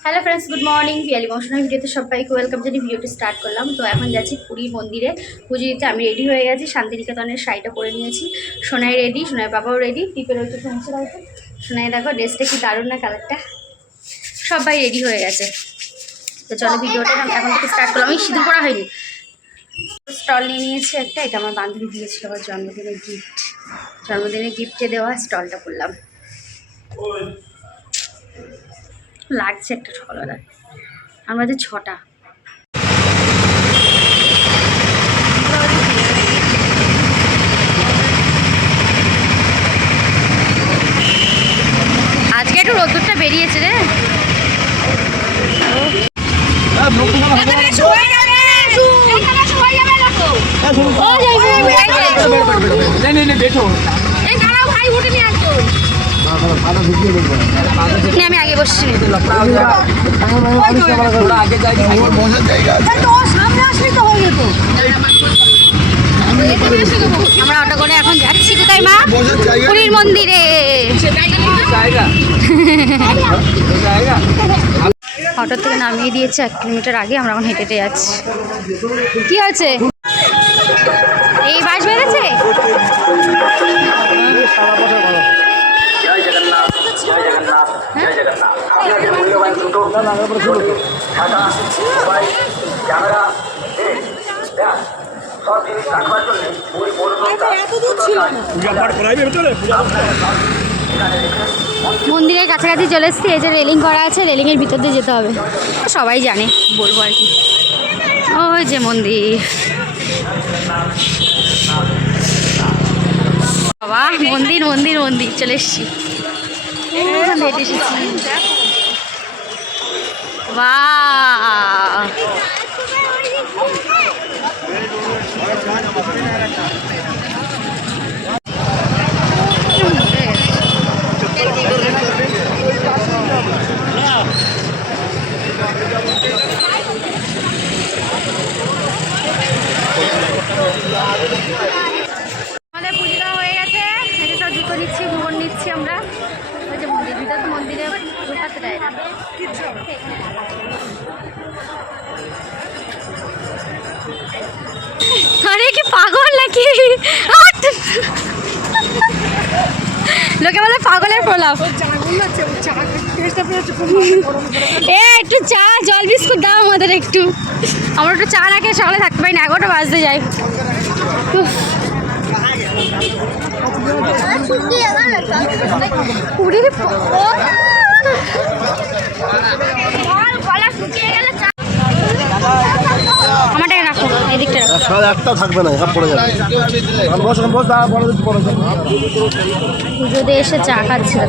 Hello friends good morning Piyali মৌসুমের ভিডিওতে সবাইকে ওয়েলকাম জানি ভিডিওটি স্টার্ট করলাম। তো এখন যাচ্ছি পুরীর মন্দিরে। পুজো দিতে আমি রেডি হয়ে গেছি, শান্তিনিকেতনের শাড়িটা পরে নিয়েছি। সোনাই রেডি সোনাই বাবাও রেডি টিপের ওইটা সমস্যা রয়েছে সোনাই দেখো, ড্রেসটা কি দারুণ না কালারটা সবাই রেডি হয়ে গেছে। তো চলো ভিডিওটা এখন থেকে স্টার্ট করলাম। আমি সিঁদুর করা হয়নি। স্টল নিয়ে নিয়েছি একটা, এটা আমার বান্ধবী দিয়েছিল আমার জন্মদিনের গিফট জন্মদিনের গিফটে দেওয়া স্টলটা করলাম লাগছে একটা সকালবেলা আমরা যে ছটা। আজকে একটু রোদ্দুরটা বেরিয়েছে রে। বেঠো ভাই উঠে নিয়ে না, আমি আগে বসছি। আমরা অটো করে এখন যাচ্ছি কোথায়, মা? পুরীর মন্দিরে। অটো থেকে নামিয়ে দিয়েছে, এক কিলোমিটার আগে আমরা এখন হেঁটে হেঁটে যাচ্ছি। কি আছে এই বাস বেড়েছে? খাতা মোবাইল ক্যামেরা ব্যাগ, সব জিনিস রাখবার জন্য ওই মন্দিরের কাছাকাছি চলে এসেছি এই যে রেলিং করা আছে রেলিংয়ের ভিতর দিয়ে যেতে হবে। সবাই জানে বলব আর কি। ওই যে মন্দির। বাবা মন্দির মন্দির মন্দির চলে এসছি। হেঁটে এসেছি। আমাদের পুজো দেওয়া হয়ে গেছে। সব জুতো নিচ্ছি ভ্রমণ নিচ্ছি আমরা। যে মন্দির আরে কি পাগল নাকি? লোকে বলে পাগলের প্রলাপ। এ, একটু চা, জল, বিস্কুট দাও আমাদের একটু। আমরা একটু চা খেয়ে সকালে থাকতে পারি না, এগারোটা বাজতে যাই। পুরীর আমারটাকে রাখো এই রাখো। সাড়ে একটা থাকবে না সব পড়ে যাবে। বস বস দাঁড়া পরে পরে পুজো দিয়ে এসে চা খাচ্ছে